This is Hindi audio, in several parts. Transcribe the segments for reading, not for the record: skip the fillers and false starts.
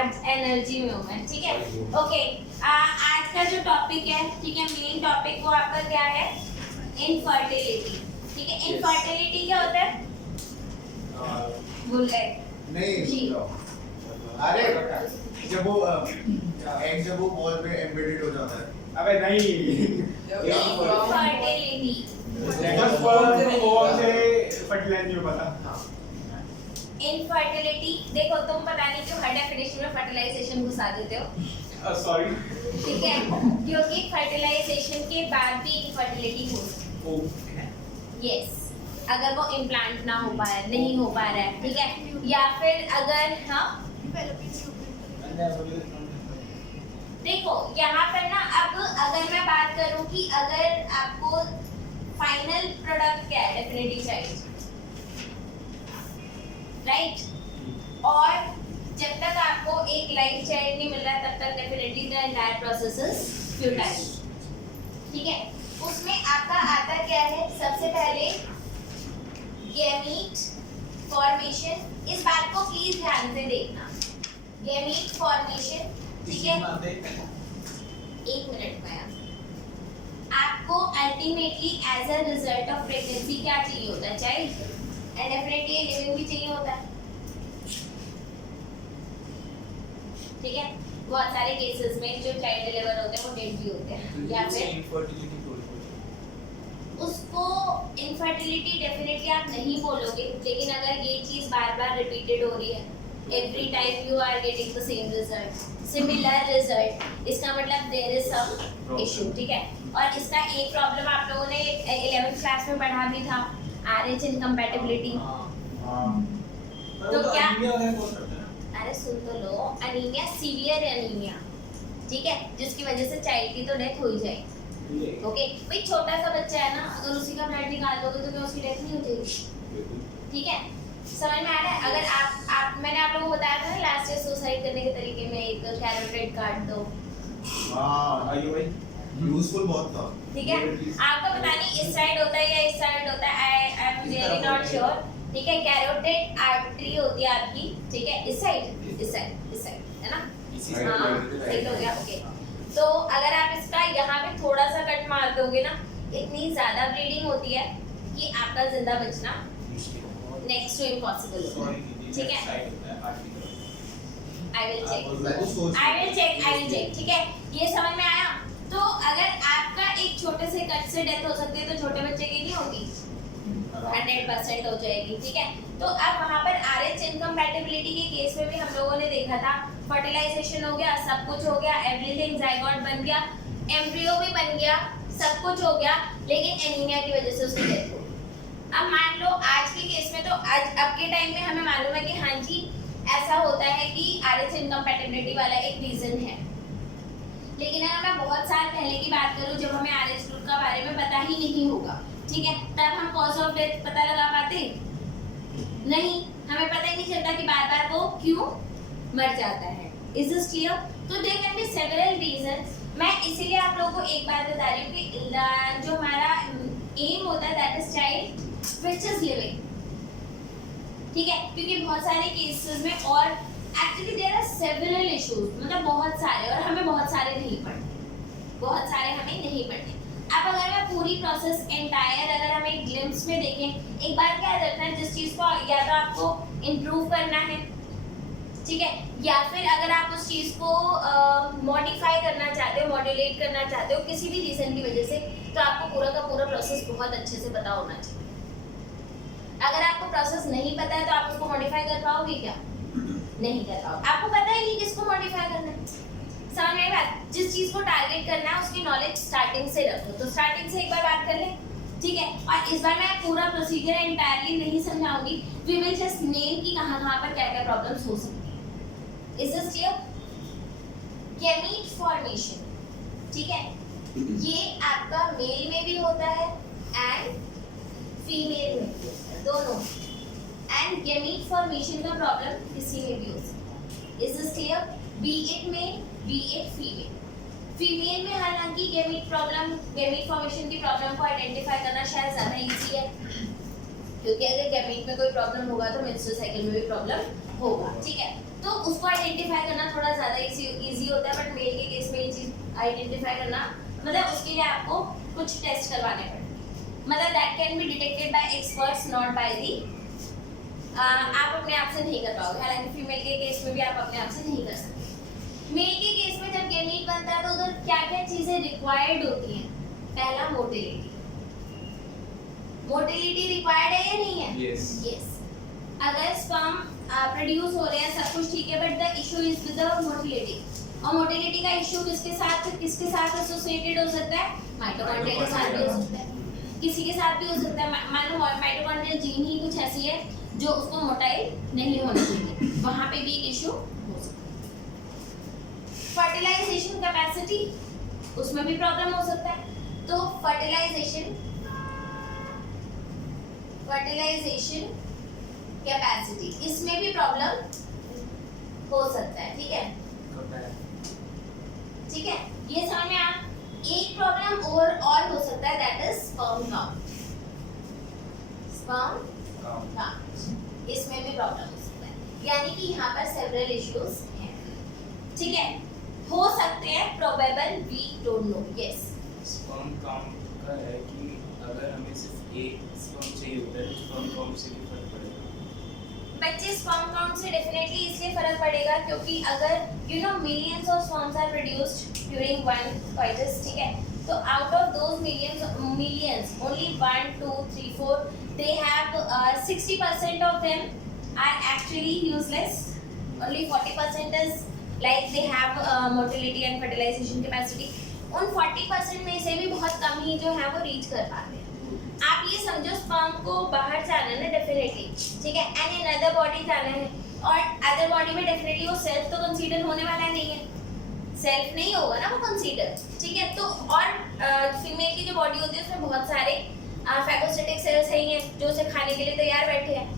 आज एनर्जी में हूँ मैं, ठीक है। ओके, आज का जो टॉपिक है, ठीक है, मेन टॉपिक वो आपका क्या है, इनफर्टिलिटी, ठीक है। इनफर्टिलिटी क्या होता है, भूल गए नहीं जी। अरे जब वो एग जब वो बॉल पे एम्बेडेड हो जाता है। अबे नहीं इनफर्टिलिटी बस बॉल से फर्टिलाइज नहीं पता। इनफर्टिलिटी देखो, तुम पता नहीं क्यों हर डेफिनेशन में फर्टिलाइजेशन घुसा देते हो, सॉरी। ठीक है, क्योंकि फर्टिलाइजेशन के बाद भी इनफर्टिलिटी हो सकती है। यस, अगर वो इम्प्लांट ना हो पा रहा है, नहीं हो पा रहा है, ठीक है, या फिर अगर हाँ देखो यहाँ पर ना, अब अगर मैं बात करूँ कि अगर आपको फाइनल प्रोडक्ट क्या है, डेफिनेटली चाहिए, राइट, और जब तक आपको एक लाइफ चाइल्ड नहीं मिल रहा है तब तक definitely the entire process is futile, ठीक है। उसमें आपका आता क्या है, सबसे पहले गैमीट फॉर्मेशन। इस बात को प्लीज ध्यान से देखना, गैमीट फॉर्मेशन, ठीक है। एक मिनट में आपको ultimately as a result of pregnancy क्या चाहिए होता है, चाइल्ड, एंड डेफिनेटली लिविंग भी चाहिए होता है, ठीक है। बहुत सारे केसेस में जो चाइल्ड डिलीवर होते हैं वो डेड भी होते हैं, या फिर उसको इनफर्टिलिटी डेफिनेटली आप नहीं बोलोगे, लेकिन अगर ये चीज बार बार रिपीटेड हो रही है, every time you are getting the same result, similar result, इसका मतलब देयर इज सम इशू, ठीक है। और इसका एक प्रॉब्लम आप लोगों ने 11th क्लास में पढ़ा भी था, RH इनकम्पैटिबिलिटी। तो क्या, अरे सुन तो लो, अनीमिया, सीवियर एनीमिया, ठीक है, जिसकी वजह से चाइल्ड की तो डेथ हो ही जाएगी। ओके, भाई छोटा सा बच्चा है ना, अगर उसी का ब्लड निकाल दोगे तो क्या उसकी डेथ नहीं हो जाएगी, ठीक है। समझ में आ रहा है। अगर आप मैंने आप लोगों को बताया था ना लास्ट ईयर सुसाइड करने के तरीके में, एक कैरोटेड काट दो, हाँ यूजफुल बहुत था, ठीक है। आपका पता नहीं इस साइड होता है या इस साइड होता है, I am really not sure, ठीक है। कैरोटेड आर्टरी होती है आपकी, ठीक है, इस साइड है ना, हाँ सही हो गया, ओके। तो अगर आप इसका यहाँ पे थोड़ा सा कट मार दोगे ना, इतनी ज्यादा ब्लीडिंग होती है कि आपका जिंदा बचना नेक्स्ट टू इम्पॉसिबल होगा, ठीक है। आई विल चेक, ठीक है, ये समझ में आया। तो अगर आपका एक छोटे से कट से डेथ हो सकती है, तो छोटे बच्चे की नहीं होगी, 100% हो जाएगी, ठीक है। तो अब वहाँ पर RH इनकम्पैटिबिलिटी के केस में भी हम लोगों ने देखा था, फर्टिलाइजेशन हो गया, सब कुछ हो गया, एवरीथिंग, जाइगोट बन गया, एम्ब्रियो भी बन गया, सब कुछ हो गया, लेकिन एनीमिया की वजह से उसकी डेथ हो गई। अब मान लो आज के केस में, तो आज अब के टाइम में हमें मालूम है कि हाँ जी ऐसा होता है कि RH इनकम्पैटिबिलिटी वाला एक रीजन है, लेकिन अगर मैं बहुत साल पहले की बात करूं, जब हमें RH रूट का बारे में पता ही नहीं होगा, ठीक है, तब हम कॉज ऑफ डेथ पता लगा पाते नहीं, हमें पता ही नहीं चलता कि बार बार वो क्यों मर जाता है। Is this clear? तो there can be several reasons. मैं इसीलिए आप लोगों को एक बात बता रही हूँ कि जो हमारा एम होता है that is child which is living, ठीक है, क्योंकि बहुत सारे केसेस में, और actually there are several issues, मतलब बहुत सारे, और हमें बहुत सारे नहीं पढ़ने। अब अगर मैं पूरी प्रोसेस एंटायर अगर हम एक ग्लिम्स में देखें, एक बार क्या करना है, जिस चीज को या तो आपको इम्प्रूव करना है, ठीक है, या फिर अगर आप उस चीज को मॉडिफाई करना चाहते हो, मॉड्यूलेट करना चाहते हो किसी भी रीजन की वजह से, तो आपको पूरा का पूरा प्रोसेस बहुत अच्छे से पता होना चाहिए। अगर आपको प्रोसेस नहीं पता है तो आप उसको मॉडिफाई कर पाओगे क्या? नहीं कर पाओगे। आपको पता ही नहीं किसको मॉडिफाई करना है, समझ में आई बात? जिस चीज को टारगेट करना है उसकी नॉलेज स्टार्टिंग से रखो। तो स्टार्टिंग से एक बार बात कर ले, ठीक है। और इस बार मैं पूरा प्रोसीजर एंटायरली नहीं समझाऊंगी, वी विल जस्ट नेम कि कहां पर क्या-क्या प्रॉब्लम्स हो सकती हैं। Is this clear? Gamete formation, ठीक है, ये आपका मेल में भी होता है एंड फीमेल में भी होता है, दोनों। एंड गैमीट फॉर्मेशन का प्रॉब्लम किसी में भी हो सकता है। Is this clear? Be it male, be it female. Female में हालांकि गैमीट फॉर्मेशन की प्रॉब्लम को आइडेंटिफाई करना शायद ज्यादा इजी है, क्योंकि अगर गैमीट में कोई प्रॉब्लम होगा तो मेंस्ट्रुअल साइकिल में भी प्रॉब्लम होगा, ठीक है। तो उसको आइडेंटिफाई करना थोड़ा ज़्यादा इजी होता है, बट मेल के केस में ये चीज़ आइडेंटिफाई करना मतलब उसके लिए आपको कुछ टेस्ट करवाने पड़ेंगे, मतलब that can be detected by experts not by the आप अपने आप से नहीं कर पाओगे। हालांकि फीमेल के केस में भी आप अपने आप से नहीं कर सकते। मेल के केस में जब गेमीट बनता है तो उधर क्या क्या चीज़ें रिक्वायर्ड होती हैं? पहला मोटिलिटी, मोटिलिटी रिक्वायर्ड है या नहीं है? Yes. अगर स्पर्म प्रोड्यूस हो रहे हैं सब कुछ ठीक है, but the issue is with the motility. और मोटिलिटी का इशू किसके साथ एसोसिएटेड हो सकता है? माइटोकॉन्ड्रिया के साथ भी हो सकता है, किसी के साथ भी हो सकता है। मान लो माइटोकॉन्ड्रियल जीन ही कुछ ऐसी है जो उसको मोटाइल नहीं होनी चाहिए, वहां पे भी एक इशू हो सकता है। फर्टिलाइजेशन कैपेसिटी, उसमें भी प्रॉब्लम हो सकता है। तो फर्टिलाइजेशन कैपेसिटी, इसमें भी प्रॉब्लम हो सकता है, ठीक है। ठीक है, ये समझ में आ। एक प्रॉब्लम और हो सकता है, दैट इज स्पर्म काउंट। इसमें भी प्रॉब्लम हो सकता है, यानी कि यहाँ पर सेवरल इश्यूज हैं, ठीक है। हो सकते हैं, probable we don't know. Yes, sperm count का है कि अगर हमें सिर्फ एक स्पर्म चाहिए होता है तो स्पर्म काउंट से भी फर्क पड़ेगा। बच्चे स्पर्म काउंट से डेफिनेटली इसलिए फर्क पड़ेगा क्योंकि अगर you know millions of sperms are produced during one coitus, ठीक है, तो out of those millions only 1 2 3 4 they have 60% of them are actually useless, only 40% is like they have motility and fertilization capacity। उन 40% में से भी बहुत कम ही जो है वो रीच कर पाते हैं। आप ये समझो स्पर्म को बाहर जाना है ना डेफिनेटली, ठीक है, एंड इन अदर बॉडी जाना है, और अदर बॉडी में डेफिनेटली वो सेल्फ तो कंसीडर होने वाला नहीं है, सेल्फ नहीं होगा ना वो कंसीडर, ठीक है। तो और फीमेल की जो बॉडी होती है उसमें बहुत सारे फैगोसिटिक सेल्स हैं जो उसे खाने के लिए तैयार बैठे हैं,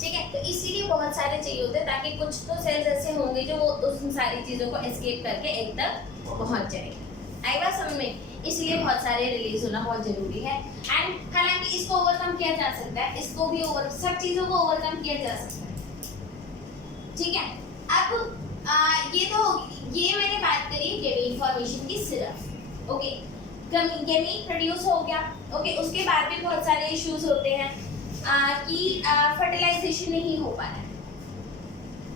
ठीक है। तो इसीलिए बहुत सारे चाहिए होते हैं ताकि कुछ तो सेल्स ऐसे होंगे जो वो उन सारी चीज़ों को एस्केप करके एक तक पहुंच जाएंगे। आई बात समझ में? इसलिए बहुत सारे रिलीज होना बहुत जरूरी है। एंड हालांकि इसको ओवरकम किया जा सकता है, इसको भी सब चीज़ों को ओवरकम किया जा सकता है, ठीक है। अब ये मैंने बात करी गेमीट फॉर्मेशन की सिर्फ, ओके। गेमीट प्रोड्यूस हो गया, ओके, उसके बाद भी बहुत सारे इश्यूज होते हैं कि फर्टिलाइजेशन नहीं हो पा रहा है,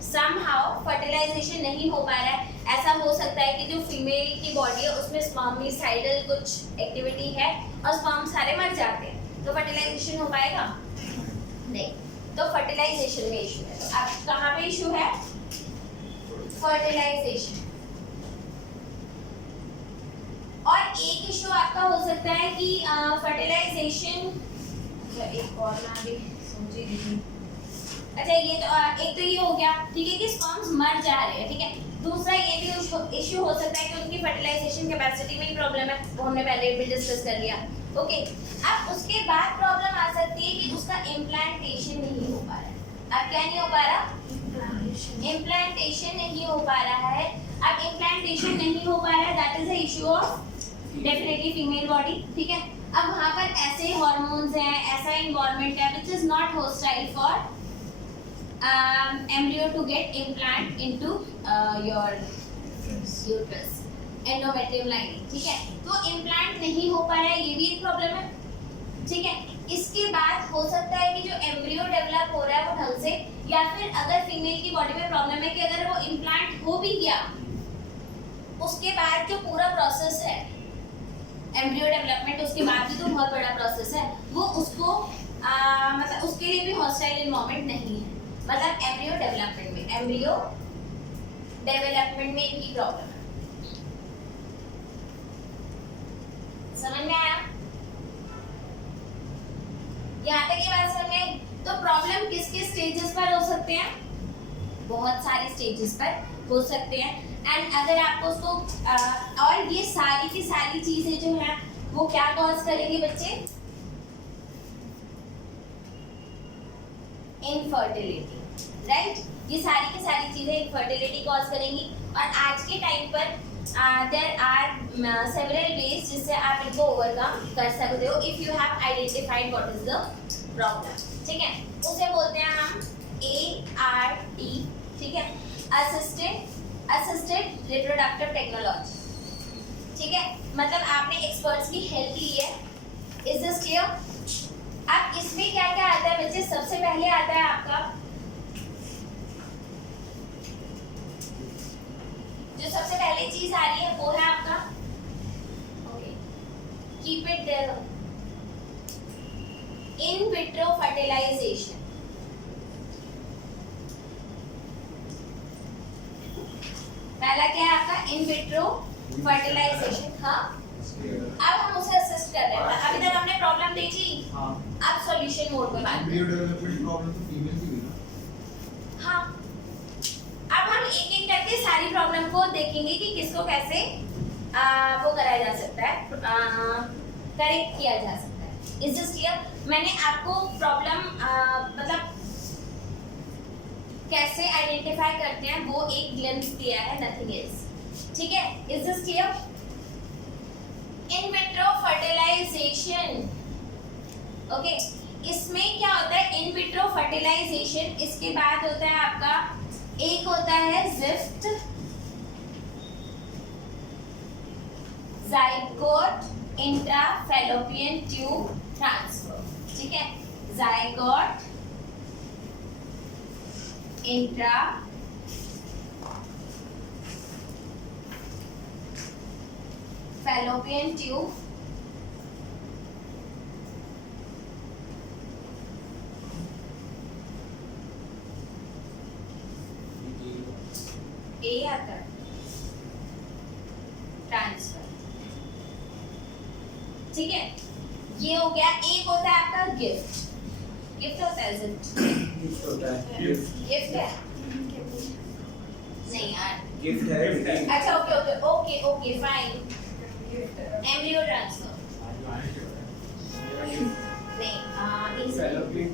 समहाउ फर्टिलाइजेशन नहीं हो पा रहा है। ऐसा हो सकता है कि जो फीमेल की बॉडी है उसमें स्पर्मिसाइडल कुछ एक्टिविटी है और स्पर्म सारे मर जाते हैं, तो फर्टिलाइजेशन हो पाएगा नहीं। तो फर्टिलाइजेशन में इशू है। तो अब कहाँ पे इशू है? फर्टिलाइजेशन। और एक इशू आपका हो सकता है कि फर्टिलाइजेशन, एक और ना भी समझी दीजिए। अच्छा, ये तो एक तो ये हो गया, ठीक है, कि स्पर्म्स मर जा रहे हैं, ठीक है। दूसरा ये भी इशू हो सकता है कि उनकी फर्टिलाइजेशन कैपेसिटी में ही प्रॉब्लम है, वो हमने पहले भी डिस्कस कर लिया, ओके। अब उसके बाद प्रॉब्लम आ सकती है कि उसका इम्प्लांटेशन नहीं हो पा रहा है। अब क्या नहीं हो पा रहा? इम्प्लांटेशन नहीं हो पा रहा है। अब इम्प्लांटेशन नहीं हो पा रहा है, that is the issue of definitely female body, ठीक है। अब वहाँ पर ऐसे हार्मोन्स हैं, ऐसा एनवायरनमेंट है which is not hostile for embryo to get implant into your uterus, endometrium lining, ठीक है। तो इम्प्लांट नहीं हो पा रहा है, ये भी एक प्रॉब्लम है, ठीक है। इसके बाद हो सकता है कि जो एम्ब्रियो डेवलप हो रहा है वो ढंग से, या फिर अगर फीमेल की बॉडी में प्रॉब्लम है कि अगर वो इम्प्लांट हो भी गया उसके बाद जो पूरा प्रोसेस है एम्ब्रियो डेवलपमेंट, उसके बाद भी तो बहुत बड़ा प्रोसेस है, वो उसको मतलब उसके लिए भी हॉस्टाइल एनवायरनमेंट नहीं है। मतलब एम्ब्रियो डेवलपमेंट में भी प्रॉब्लम है। समझ में आया? यहाँ तक ये बात समझ में आई? तो प्रॉब्लम किस किस स्टेजेस पर हो सकते हैं? बहुत सारे स्टेजेस पर हो सकते हैं। एंड अगर आपको उसको और ये सारी की सारी चीजें जो हैं वो क्या कॉज करेंगे बच्चे? Infertility, right. ये सारी की सारी चीजें इनफर्टिलिटी कॉज करेंगी। और आज के टाइम पर देयर आर सेवरल वेज जिससे आप इनको ओवरकम कर सकते हो if you have identified what is the problem, ठीक है। उसे बोलते हैं हम ART असिस्टेड रिप्रोडक्टिव टेक्नोलॉजी, ठीक है, मतलब आपने एक्सपर्ट्स की हेल्प ली है। Is this clear? अब इसमें क्या क्या आता है बच्चे? सबसे पहले आता है आपका जो सबसे पहले चीज आ रही है वो है आपका keep it there, in vitro fertilisation. पहला क्या है आपका? In vitro fertilisation. हाँ, अब हम उसे असिस्ट कर रहे हैं। अभी तक हमने प्रॉब्लम देखी, अब सॉल्यूशन मोड में बात एम्ब्रियो डेवलपमेंट प्रॉब्लम तो फीमेल की भी ना। हाँ, अब हम एक एक करके सारी प्रॉब्लम को देखेंगे कि किसको कैसे वो कराया जा सकता है, करेक्ट किया जा सकता है। Is this clear? मैंने आपको प्रॉब्लम मतलब कैसे आइडेंटिफाई करते हैं वो एक ग्लिम्स दिया है, नथिंग एल्स, ठीक है। Is this clear? In vitro fertilisation, okay, इसमें क्या होता है? इन विट्रो फर्टिलाइजेशन, इसके बाद होता है आपका एक होता है ज़िफ्ट ज़ाइगोट इंट्राफैलोपियन ट्यूब ट्रांसफर, ठीक है, ज़ाइगोट इंट्रा फैलोपियन ट्यूब ए आता है ट्रांसफर, ठीक है। ये हो गया। एक होता है आपका गिफ्ट, गिफ्ट होता है गिफ्ट होता है, गिफ्ट है नहीं यार, गिफ्ट है। अच्छा okay okay okay okay fine, embryo transfer नहीं, फैलोपियन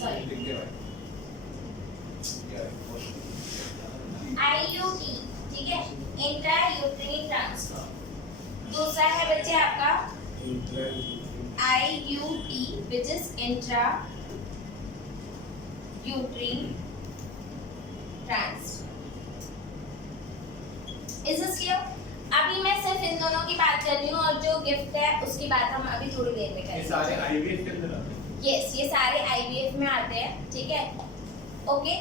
सॉरी आईयूटी, ठीक है, इंट्रा यूट्रीन ट्रांसफर। दूसरा है बच्चे आपका IUT which is intra uterine transfer. Is this clear? अभी मैं सिर्फ इन दोनों की बात कर रही हूँ और जो गिफ्ट है उसकी बात हम अभी थोड़ी देर में करेंगे। ये सारे आईवीएफ के अंदर आते हैं। यस, ये सारे आईवीएफ में आते हैं, ठीक है, ओके।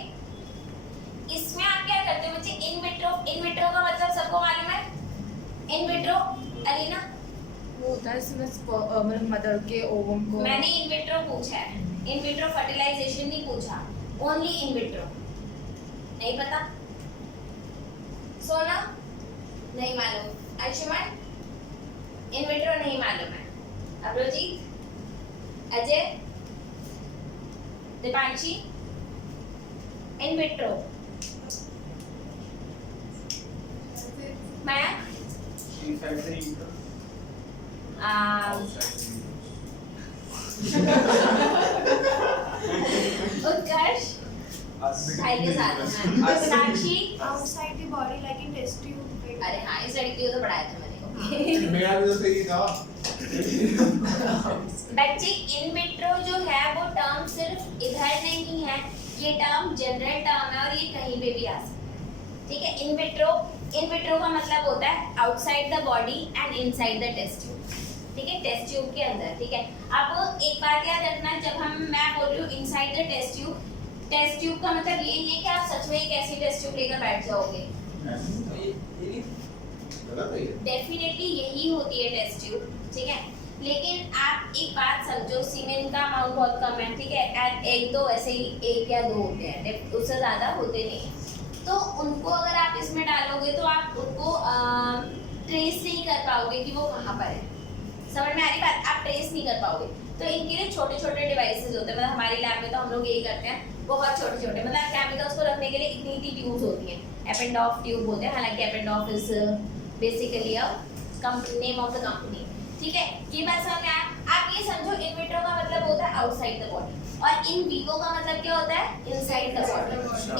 इसमें आप क्या करते हो बच्चे? इन विट्रो, इन विट्रो का मतलब सबको मालूम है? इन विट्रो अलीना, वो होता है मतलब मदर के ओवम को। मैंने इन विट्रो पूछा है, इन विट्रो फर्टिलाइजेशन नहीं पूछा, ओनली इन विट्रो। नहीं पता? सोना नहीं मालूम, अंशुमन इन विट्रो नहीं मालूम है, अब्रोजीत, Ajay, Dipanshi, in vitro, Maya, inside the uterus, Utkarsh भाई के साथ हूँ मैं, साक्षी, outside the body like in test tube. अरे हाँ इस लड़की को तो पढ़ाया था मैंने। मेरा भी तो सही था। बच्चे इन विट्रो जो है वो टर्म सिर्फ इधर नहीं है, ये टर्म जनरल टर्म है और ये कहीं पे भी आ सकता है, ठीक है। इन विट्रो का मतलब होता है outside the body and inside the test tube, ठीक है, टेस्ट ट्यूब के अंदर, ठीक है। अब एक बात याद रखना, जब मैं बोल रही हूँ इनसाइड द टेस्ट ट्यूब का मतलब ये नहीं है कि आप सच में एक ऐसी टेस्ट ट्यूब लेकर बैठ जाओगे, डेफिनेटली यही होती है टेस्ट ट्यूब, ठीक है। लेकिन आप एक बात समझो, सीमेन का अमाउंट बहुत कम है, ठीक है, एंड एग तो वैसे ही 1 या 2 होते हैं, उससे ज़्यादा होते नहीं हैं। तो उनको अगर आप इसमें डालोगे तो आप उनको ट्रेस नहीं कर पाओगे कि वो कहाँ पर है, समझ में आ रही बात? आप ट्रेस नहीं कर पाओगे। तो इनके लिए छोटे छोटे डिवाइसेस होते हैं, मतलब हमारी लैब में तो हम लोग यही करते हैं, बहुत छोटे छोटे, मतलब केमिकल्स को रखने के लिए इतनी इतनी ट्यूब्स होती हैं, एपेंडॉफ ट्यूब होते हैं, हालांकि Eppendorf is basically a name of the company, ठीक है। ये बात समझ में आप ये समझो, इन विट्रो का मतलब होता है आउटसाइड द बॉडी और इन विवो का मतलब क्या होता है? Inside the body.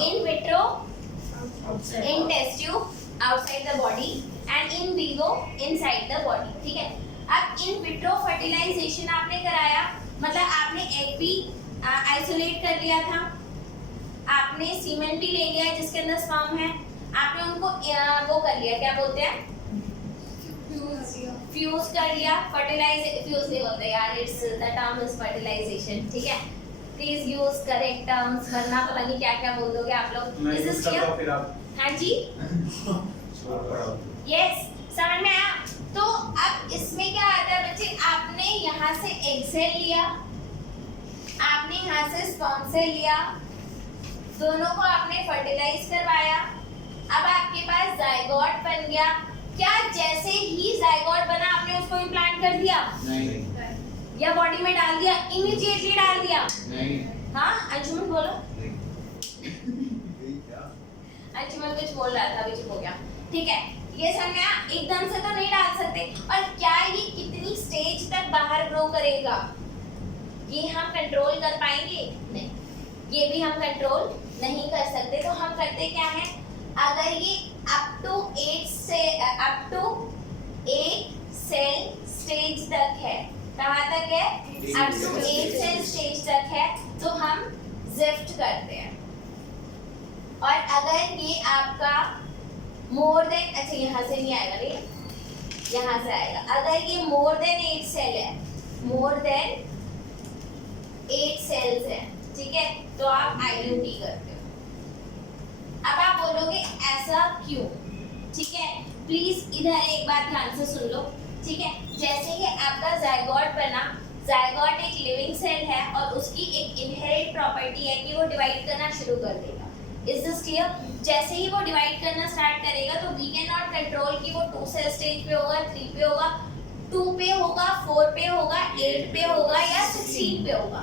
In vitro in test tube outside the body and in vivo inside the body, ठीक है। अब इन विट्रो फर्टिलाइजेशन आपने कराया, मतलब आपने एग भी आइसोलेट कर लिया था, आपने आपने सीमेंट भी ले लिया है जिसके अंदर स्पर्म है, आपने उनको वो कर लिया, क्या बोलते हैं, फ्यूज कर लिया, फर्टिलाइज फ्यूज नहीं बोलते यार, it's the term is fertilisation, ठीक है, प्लीज यूज करेक्ट टर्म्स, वरना पता नहीं क्या क्या बोल दोगे आप लोग। मैं This यूज is करता clear? हूँ फिर आप हाँ जी, यस, समझ में आया। तो अब इसमें क्या आता है बच्चे, आपने यहाँ से एग सेल लिया, आपने यहाँ से स्पर्म सेल लिया, दोनों को आपने फर्टिलाइज करवाया, अब आपके पास जायगोट बन गया। क्या जैसे ही जायगोट बना आपने उसको इम्प्लांट कर दिया नहीं या बॉडी में डाल दिया, इमीडिएटली डाल दिया? नहीं हाँ अंशुमन बोलो, क्या अंशुमन कुछ बोल रहा था, अभी चुप हो गया, ठीक है, ये समझ में आया? एकदम से तो नहीं डाल सकते। और क्या ये कितनी स्टेज तक बाहर ग्रो करेगा ये हम कंट्रोल कर पाएंगे? नहीं, ये भी हम कंट्रोल नहीं कर सकते। तो हम करते क्या है, अगर ये अप टू 8 सेल स्टेज तक है, कहाँ तक है, अप टू 8 सेल स्टेज तक है, तो हम ज़िफ्ट करते हैं। और अगर ये आपका मोर देन, अच्छा यहाँ से नहीं आएगा, नहीं यहाँ से आएगा, अगर ये मोर देन 8 सेल है, मोर देन 8 सेल्स है, ठीक है, तो आप IUD करते हो। अब आप बोलोगे ऐसा क्यों, ठीक है, प्लीज इधर एक बात ध्यान से सुन लो, ठीक है। जैसे ही आपका जायगोट बना, जायगोट एक लिविंग सेल है और उसकी एक इनहेरेंट प्रॉपर्टी है कि वो डिवाइड करना शुरू कर देगा। Is this clear? जैसे ही वो डिवाइड करना स्टार्ट करेगा तो वी कैन नॉट कंट्रोल कि वो 2 सेल स्टेज पे होगा, 3 पे होगा, 2 पे होगा, 4 पे होगा, 8 पे होगा या 16 पे होगा,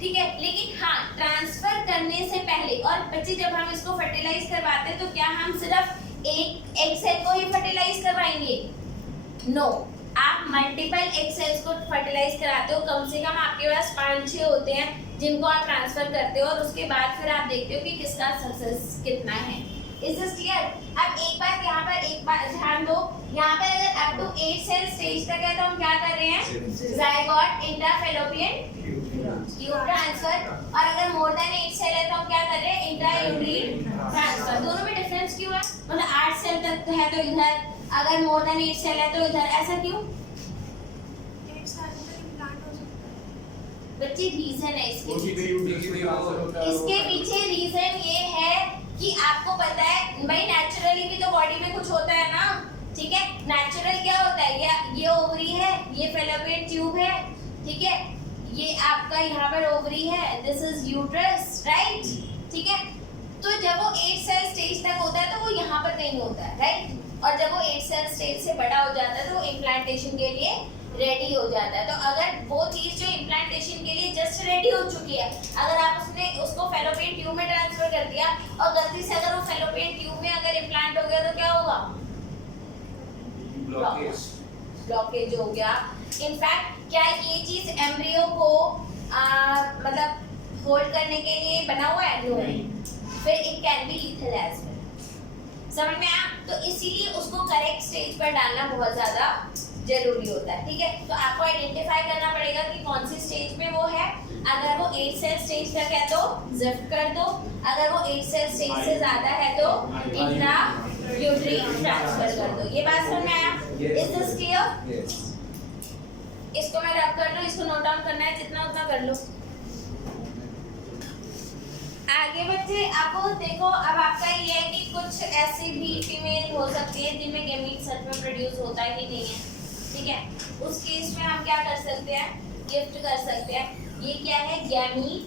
ठीक है। लेकिन हाँ, ट्रांसफर करने से पहले, और बच्चे जब हम इसको फर्टिलाइज करवाते हैं तो क्या हम सिर्फ एक एग सेल को ही फर्टिलाइज करवाएंगे? नो, आप मल्टीपल एग सेल्स को फर्टिलाइज कराते हो, कम से कम आपके पास 5-6 होते हैं जिनको आप ट्रांसफर करते हो, और उसके बाद फिर आप देखते हो कि किसका सक्सेस कितना है। Is this clear? अब एक बात यहाँ पर एक बात ध्यान दो, यहाँ पर अगर अप टू 8 सेल स्टेज तक है तो हम क्या कर रहे हैं, जायगोट इंट्राफैलोपियन ट्यूब ट्रांसफर, और अगर मोर देन 8 सेल है तो हम क्या कर रहे हैं, इंट्रायूट्राइन ट्रांसफर। दोनों में डिफरेंस क्यों है? मतलब 8 सेल तक है तो इधर, अगर मोर देन 8 सेल है तो इधर, ऐसा क्यों? 8 साल तक इम्प्लांट हो सकता है। बच्चे रीजन है इसके वो भी पीछे। कहीं उधर से ट्रांसफर होता है, इसके पीछे रीजन ये है कि आपको पता है भाई, नेचुरली भी तो बॉडी में कुछ होता है ना, ठीक है। नेचुरल क्या होता है, ये ओवरी है, ये फैलोपियन ट्यूब है, ठीक है, ये आपका यहाँ पर ओवरी है, दिस इज यूट्रस, राइट, ठीक है। तो जब वो 8 सेल स्टेज तक होता है तो वो यहाँ पर कहीं होता है, राइट, और जब वो 8 सेल स्टेज से बड़ा हो जाता है तो वो इम्प्लांटेशन के लिए रेडी हो जाता है। तो अगर वो चीज जो इम्प्लांटेशन के लिए जस्ट रेडी हो चुकी है, अगर आप उसको फैलोपियन ट्यूब में ट्रांसफर कर दिया और गलती से अगर वो फैलोपियन ट्यूब में अगर इम्प्लांट हो गया तो क्या होगा, ब्लॉकेज हो गया। इनफैक्ट क्या ये चीज एम्ब्रियो को मतलब होल्ड करने के लिए बना हुआ है? नहीं। फिर it can be lethal as well, समझ में आया? तो इसीलिए उसको करेक्ट स्टेज पर डालना बहुत ज्यादा जरूरी होता है, ठीक है। तो आपको आइडेंटिफाई करना पड़ेगा कि कौन सी स्टेज पे वो है। अगर वो 8 सेल स्टेज तक है तो ज़िफ्ट कर दो, अगर वो 8 सेल स्टेज से ज्यादा है तो इंट्रायूट्राइन ट्रांसफर कर दो। ये बात समझ में आया? Is this clear? इसको मैं रब कर लूं, इसको नोट डाउन करना है जितना उतना कर लो। आगे बच्चे अब देखो, अब आपका ये है कि कुछ ऐसी भी फीमेल हो सकती है जिनमें गैमीट सच में प्रोड्यूस होता ही नहीं है, ठीक है। उस केस में हम क्या कर सकते हैं, गिफ्ट कर सकते हैं। ये क्या है, गैमीट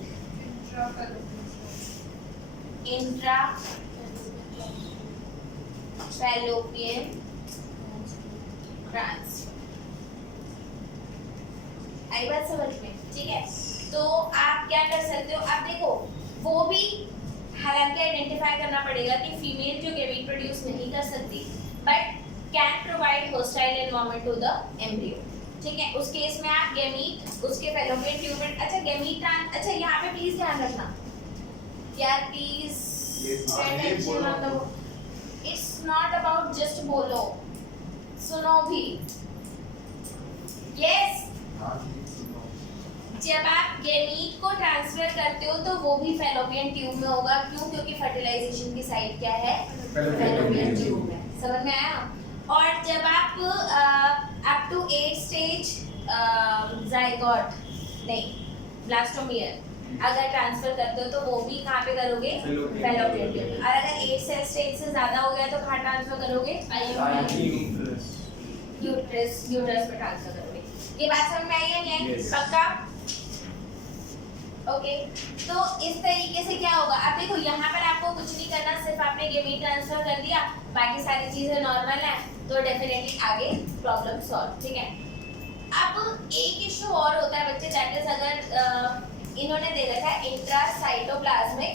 इंट्रा फैलोपियन ट्रांसफर। आई बात समझ में? ठीक है। तो आप क्या कर सकते हो, आप देखो वो भी हालांकि आइडेंटिफाई करना पड़ेगा कि फीमेल जो गैमीट प्रोड्यूस नहीं कर सकती but can provide hostile environment to the embryo, ठीक है। उस केस में आप गैमीट उसके फैलोपियन ट्यूब में, अच्छा गैमीट अच्छा यहाँ पे प्लीज ध्यान रखना यार, please it's not about just बोलो, सुनो भी। यस जब आप गैमीट को ट्रांसफर करते हो तो वो भी फैलोपियन ट्यूब में होगा। क्यों? क्योंकि फर्टिलाइजेशन की साइट क्या है? फैलोपियन ट्यूब है। समझ में आया? और जब आप अप टू 8 स्टेज जाइगोट नहीं ब्लास्टोमियर अगर ट्रांसफर करते हो तो वो भी कहाँ पे करोगे? फैलोपियन ट्यूब में। और अगर 8 सेल स्टेज से ज्यादा हो गया तो कहाँ ट्रांसफर करोगे? यूट्रस पे ट्रांसफर करोगे। ये बात समझ में आई है? नहीं? Yes. पक्का? ओके, तो इस तरीके से क्या होगा? अब देखो यहाँ पर आपको कुछ नहीं करना, सिर्फ आपने गैमीट ट्रांसफर कर दिया, बाकी सारी चीजें नॉर्मल है, तो डेफिनेटली आगे प्रॉब्लम सॉल्व। ठीक है, अब एक इशू और होता है बच्चे, दैट इज अगर इन्होंने दे रखा है इंट्रासाइटोप्लाज्मिक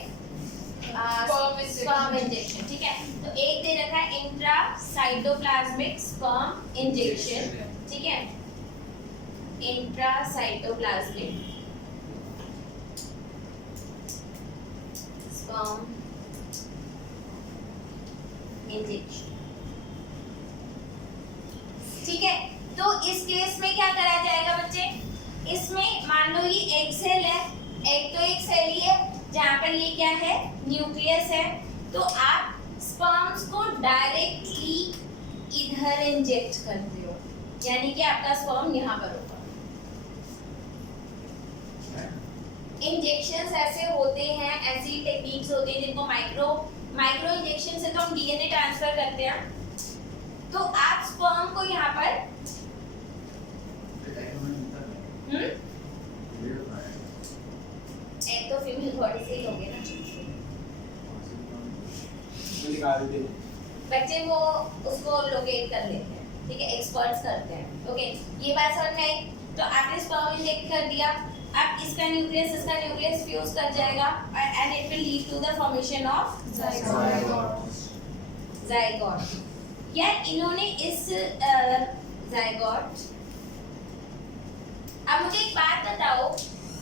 स्पर्म इंजेक्शन। ठीक है, तो एक दे रखा है इंट्रासाइटोप्लाज्मिक स्पर्म इंजेक्शन। ठीक है, इंट्रासाइटोप्लाज्मिक स्पर्म इंजेक्शन। ठीक है, तो इस केस में क्या करा जाएगा बच्चे? इसमें मान लो ये एग सेल है, एग तो एक सेल ही है, जहां पर ये क्या है? न्यूक्लियस है। तो आप स्पर्म्स को डायरेक्टली इधर इंजेक्ट करते हो, यानी कि आपका स्पर्म यहाँ पर होगा। इंजेक्शंस ऐसे होते हैं, ऐसी टेक्निक्स होती हैं जिनको माइक्रो इंजेक्शन से तो हम डीएनए ट्रांसफर करते हैं। तो आप स्पर्म को यहाँ पर एक तो फीमेल बॉडी से ही होगे ना बच्चे, वो उसको लोकेट कर लेते हैं। ठीक है, एक्सपर्ट्स करते हैं। ओके, ये बात समझ में आई? तो आपने स्पर्म इंजेक्ट कर दिया, अब इसका न्यूक्लियस फ्यूज कर जाएगा and it will lead to the formation of zygote. यार इन्होंने इस जाइगोट, अब मुझे एक बात बताओ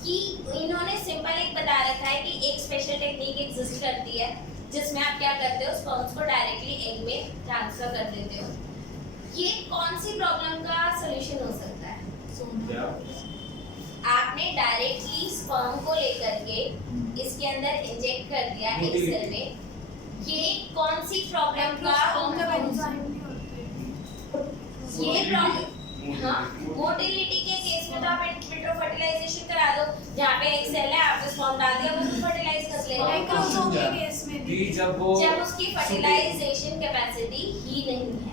कि इन्होंने सिंपल एक बता रखा है कि एक स्पेशल टेक्निक एग्जिस्ट करती है जिसमें आप क्या करते हो? स्पर्म्स को डायरेक्टली एग में ट्रांसफर कर देते हो। ये कौन सी प्रॉब्लम का सॉल्यूशन हो सकता है? आपने डायरेक्टली स्पर्म को लेकर के इसके अंदर इंजेक्ट कर दिया एक सेल में, ये कौन सी प्रॉब्लम का? ये प्रॉब्लम, हाँ, मोटिलिटी के केस में तो आप विट्रो फर्टिलाइजेशन करा दो, जहाँ पे एक सेल है आपने स्पर्म डाल दिया, वो फर्टिलाइज कर लेगा। जब उसकी फर्टिलाइजेशन कैपेसिटी ही नहीं है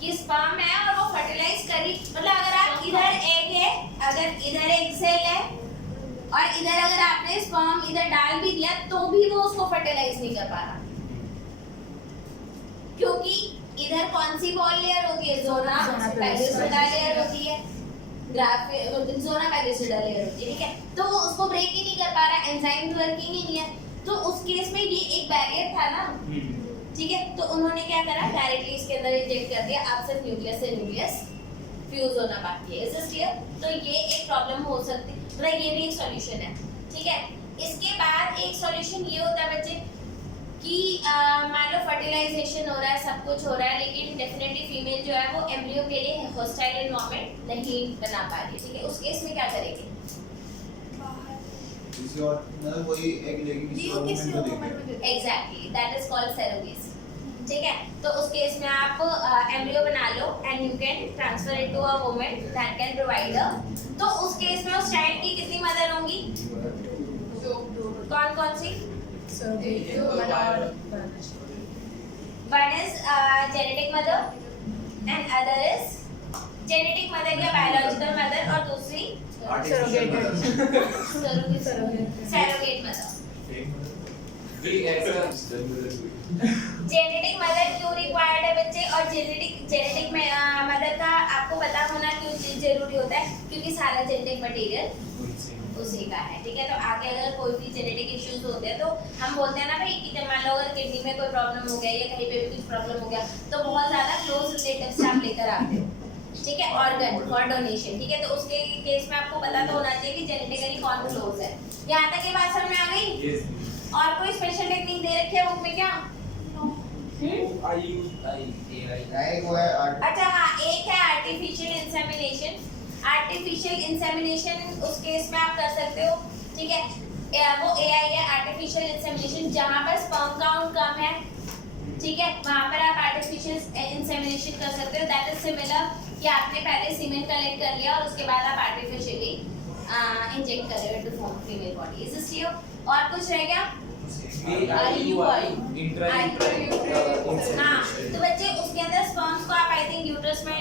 कि स्पर्म है और वो फर्टिलाइज करी, मतलब अगर आप इधर एग है, अगर इधर एक सेल है और इधर अगर आपने स्पर्म इधर डाल भी दिया तो भी वो उसको फर्टिलाइज नहीं कर पा रहा, क्योंकि इधर कौन सी वॉल लेयर होती है? जोना पैलियोसिडा लेयर होती है, जोना पैलियोसिडा लेयर होती है। ठीक है, तो वो उसको ब्रेक ही नहीं कर पा रहा, एंजाइम वर्किंग ही नहीं है। तो उस केस में ये एक बैरियर था ना। ठीक है, तो उन्होंने क्या करा? डायरेक्टली इसके अंदर इंजेक्ट कर दिया, अब सिर्फ न्यूक्लियस से न्यूक्लियस फ्यूज होना बाकी है। Is this clear? तो ये एक प्रॉब्लम हो सकती है, मतलब ये भी एक सॉल्यूशन है। ठीक है, इसके बाद एक सॉल्यूशन ये होता है बच्चे कि मान लो फर्टिलाइजेशन हो रहा है, सब कुछ हो रहा है, लेकिन डेफिनेटली फीमेल जो है वो एम्ब्रियो के लिए हॉस्टाइल एनवायरनमेंट नहीं बना पा रही है। ठीक है, उस केस में क्या करेंगे? किसी और मतलब कोई एक लेगी किसी और वुमन को देंगे। Exactly, that is called surrogacy. ठीक है, तो उस केस में आप एम्ब्रियो बना लो and you can transfer it to a woman that can provide a, तो उस केस में उस चाइल्ड की कितनी मदर होंगी? कौन कौन सी? One is genetic mother and other is genetic mother या biological mother और दूसरी surrogate mother। जेनेटिक मदर क्यों रिक्वायर्ड है बच्चे? और जेनेटिक मदर का आपको पता होना क्यों जरूरी होता है? क्योंकि सारा जेनेटिक मटेरियल उसी का है। ठीक है, तो आगे अगर कोई भी जेनेटिक इश्यूज होते हैं तो हम बोलते हैं ना भाई कि जब मान लो अगर किडनी में कोई प्रॉब्लम हो गया या कहीं पे भी कुछ प्रॉब्लम हो गया तो बहुत ज्यादा क्लोज रिलेटिव्स आप लेकर आते हो। ठीक है, ऑर्गन फॉर डोनेशन। ठीक है, तो उसके केस में आपको पता तो होना चाहिए कि जेनेटिकली कौन क्लोज है। यहाँ तक ये बात समझ में आ गई? और कोई स्पेशल टेक्निक दे रखी है बुक में क्या? अच्छा हाँ, एक है आर्टिफिशियल इंसेमिनेशन। आर्टिफिशियल इंसेमिनेशन उस केस में आप कर सकते हो, ठीक है। वो AI है आर्टिफिशियल इंसेमिनेशन, जहाँ पर स्पर्म काउंट कम है, ठीक है, वहाँ पर आप आर्टिफिशियल इंसेमिनेशन कर सकते हो। दैट इज सिमिलर कि आपने पहले सीमेन कलेक्ट कर लिया और उसके बाद आप आर्टिफिशियली इंजेक्ट कर रहे हो to form female body. Is this clear? और कुछ रह गया? IUI इंट्रा हाँ, तो बच्चे उसके अंदर स्पर्म्स को आप आई थिंक यूट्रस में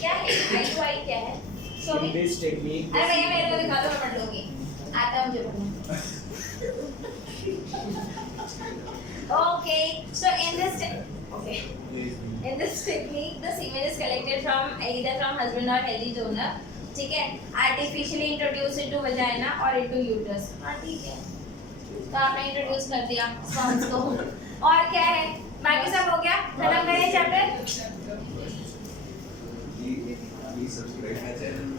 क्या है? IUI क्या है? Show me. दिस टेक्निक अरे भैया मेरे को दिखा दो, मैं पढ़ लूंगी, आता है मुझे पढ़ना। Okay, so in this technique, the semen is collected from either from husband or healthy donor, ठीक है, artificially introduce into vagina or into uterus। हाँ ठीक है, तो आपने इंट्रोड्यूस कर दिया स्पर्म्स को। और क्या है? बाकी सब हो गया, खत्म करें chapter. Please subscribe my channel.